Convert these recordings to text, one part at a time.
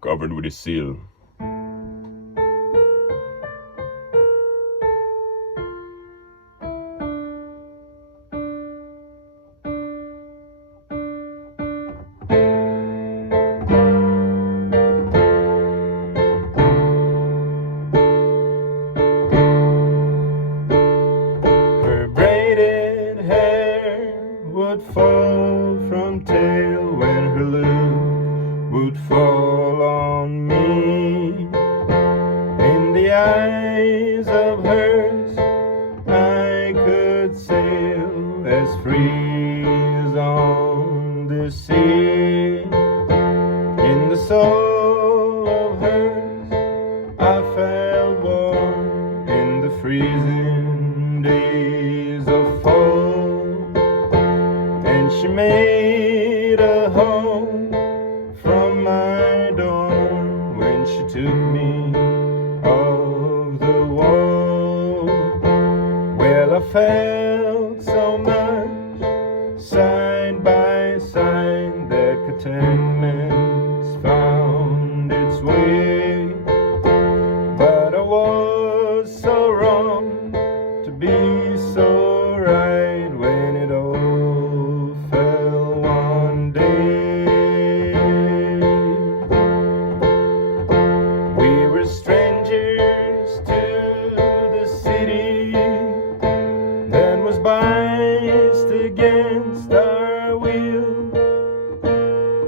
covered with a seal. Her braided hair would fall from tail when her look would fall on me. In the eyes of hers I could sail as free as on the sea. In the soul of hers I felt warm in the freezing days of fall, and she made a home from my dawn when she took me off the wall. Well, I felt so much side by side that contentment's found its way, but I was so wrong to be so right when it all fell one day. We were strangers to the city that was biased against our will.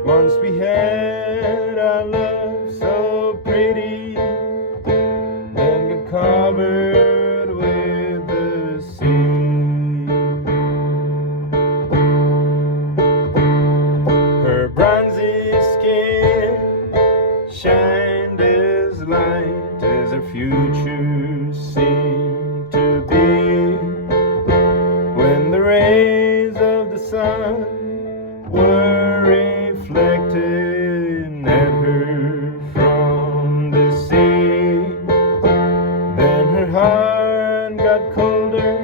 Once we had our love so pretty, then got covered with the sea. Her bronzy skin shined as light as her future seemed to be, when the rays of the sun were reflected at her from the sea. Then her heart got colder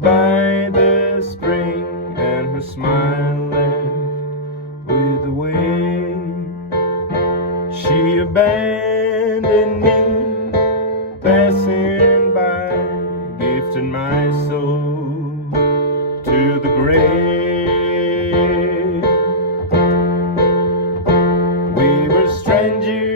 by the spring, and her smile left with the wind. She abandoned me, passing by, gifting my soul to the grave. We were strangers